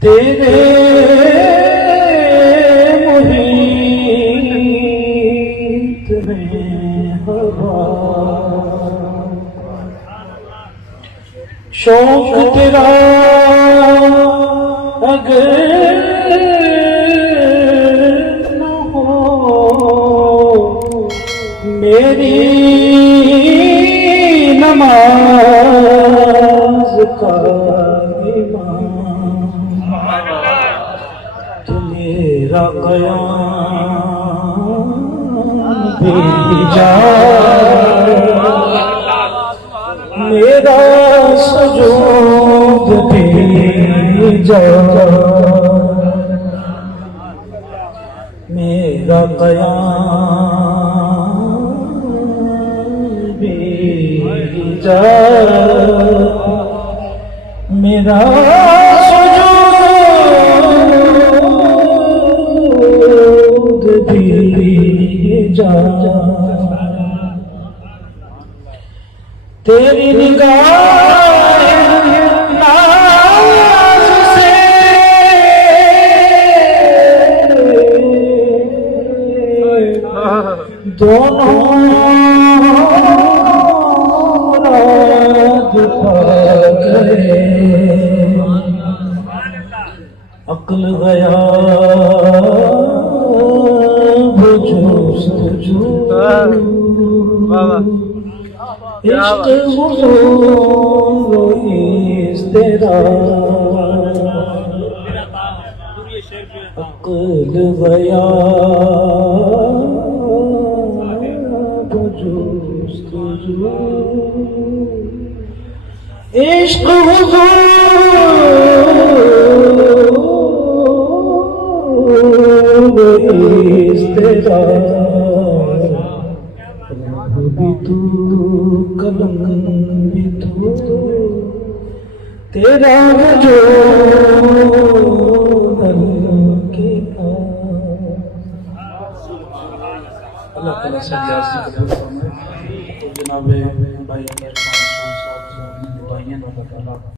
تیرے محیط میں ہوا شوق تیرا اگر نہ ہو میری نماز کا امام تو میرا قیام بھی جا میرا سجود بھی جا میرا قیام بھی جا میرا سجود بھی جا تیری نگاہ ناز سے دونوں رات پا گئے عقل گیا وہ جستجو عشق حضور اس تیرا عقل گیا وہ جستجو عشق حضور اس تیرا بھی تو قلم بھی تو تیرا جو اللہ تعالیٰ سے عرضی قبول فرمائے. جناب بھائی عرفان صاحب نے بتائیں اللہ تعالیٰ